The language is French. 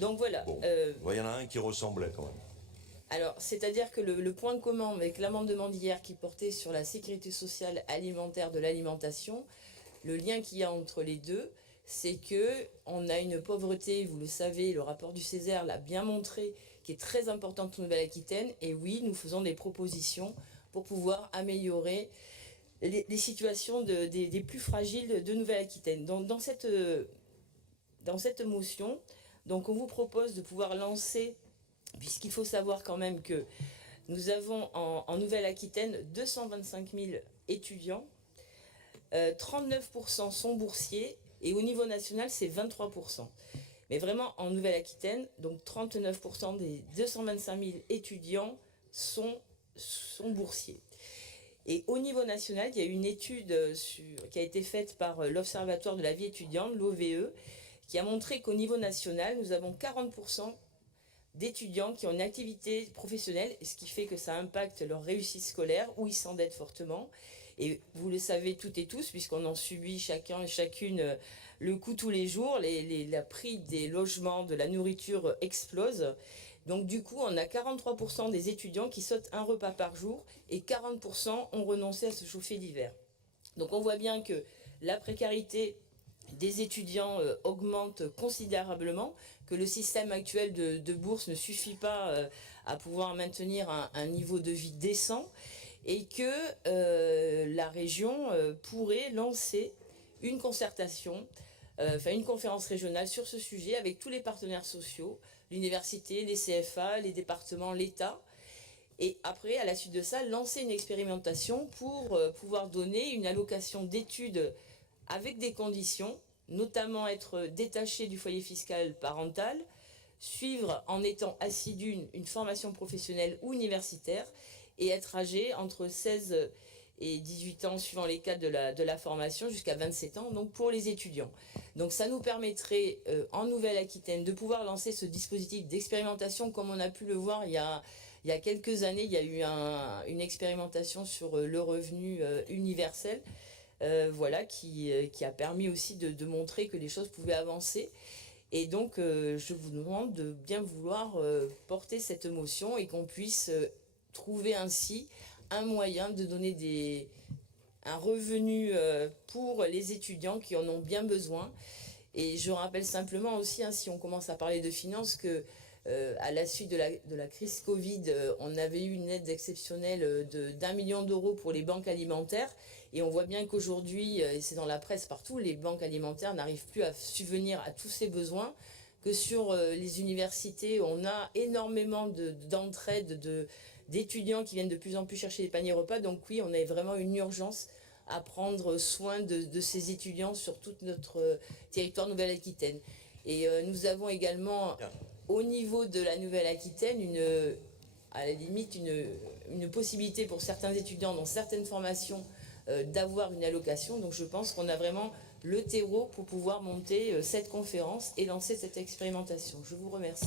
Donc voilà. Bon, il y en a un qui ressemblait quand même. Alors, c'est-à-dire que le point commun avec l'amendement d'hier qui portait sur la sécurité sociale alimentaire de l'alimentation, le lien qu'il y a entre les deux, c'est que on a une pauvreté, vous le savez, le rapport du Césaire l'a bien montré, qui est très importante en Nouvelle-Aquitaine. Et oui, nous faisons des propositions pour pouvoir améliorer les situations des plus fragiles de Nouvelle-Aquitaine. Donc, dans cette motion, donc on vous propose de pouvoir lancer, puisqu'il faut savoir quand même que nous avons en Nouvelle-Aquitaine 225 000 étudiants, 39% sont boursiers, et au niveau national, c'est 23%. Mais vraiment, en Nouvelle-Aquitaine, donc 39% des 225 000 étudiants sont boursiers. Et au niveau national, il y a une étude qui a été faite par l'Observatoire de la vie étudiante, l'OVE, qui a montré qu'au niveau national, nous avons 40% d'étudiants qui ont une activité professionnelle, ce qui fait que ça impacte leur réussite scolaire, ou ils s'endettent fortement. Et vous le savez toutes et tous, puisqu'on en subit chacun et chacune le coût tous les jours, le prix des logements, de la nourriture explose. Donc du coup, on a 43% des étudiants qui sautent un repas par jour et 40% ont renoncé à se chauffer l'hiver. Donc on voit bien que la précarité des étudiants augmente considérablement, que le système actuel de bourse ne suffit pas à pouvoir maintenir un niveau de vie décent, et que la région pourrait lancer une concertation, une conférence régionale sur ce sujet avec tous les partenaires sociaux, l'université, les CFA, les départements, l'État. Et après, à la suite de ça, lancer une expérimentation pour pouvoir donner une allocation d'études avec des conditions, notamment être détaché du foyer fiscal parental, suivre en étant assidu une formation professionnelle ou universitaire, et être âgé entre 16 et 18 ans suivant les cas de la formation, jusqu'à 27 ans, donc pour les étudiants. Donc ça nous permettrait en Nouvelle-Aquitaine de pouvoir lancer ce dispositif d'expérimentation, comme on a pu le voir il y a quelques années. Il y a eu une expérimentation sur le revenu universel, qui a permis aussi de montrer que les choses pouvaient avancer. Et donc, je vous demande de bien vouloir porter cette motion, et qu'on puisse trouver ainsi un moyen de donner un revenu pour les étudiants qui en ont bien besoin. Et je rappelle simplement aussi, si on commence à parler de finances, que à la suite de la crise Covid, on avait eu une aide exceptionnelle d'1 million d'euros pour les banques alimentaires. Et on voit bien qu'aujourd'hui, et c'est dans la presse partout, les banques alimentaires n'arrivent plus à subvenir à tous ces besoins. Que sur les universités, on a énormément d'entraide d'étudiants qui viennent de plus en plus chercher des paniers repas. Donc oui, on a vraiment une urgence à prendre soin de ces étudiants sur tout notre territoire Nouvelle-Aquitaine. Et nous avons également, au niveau de la Nouvelle-Aquitaine, à la limite, une possibilité pour certains étudiants dans certaines formations d'avoir une allocation. Donc je pense qu'on a vraiment le terreau pour pouvoir monter cette conférence et lancer cette expérimentation. Je vous remercie.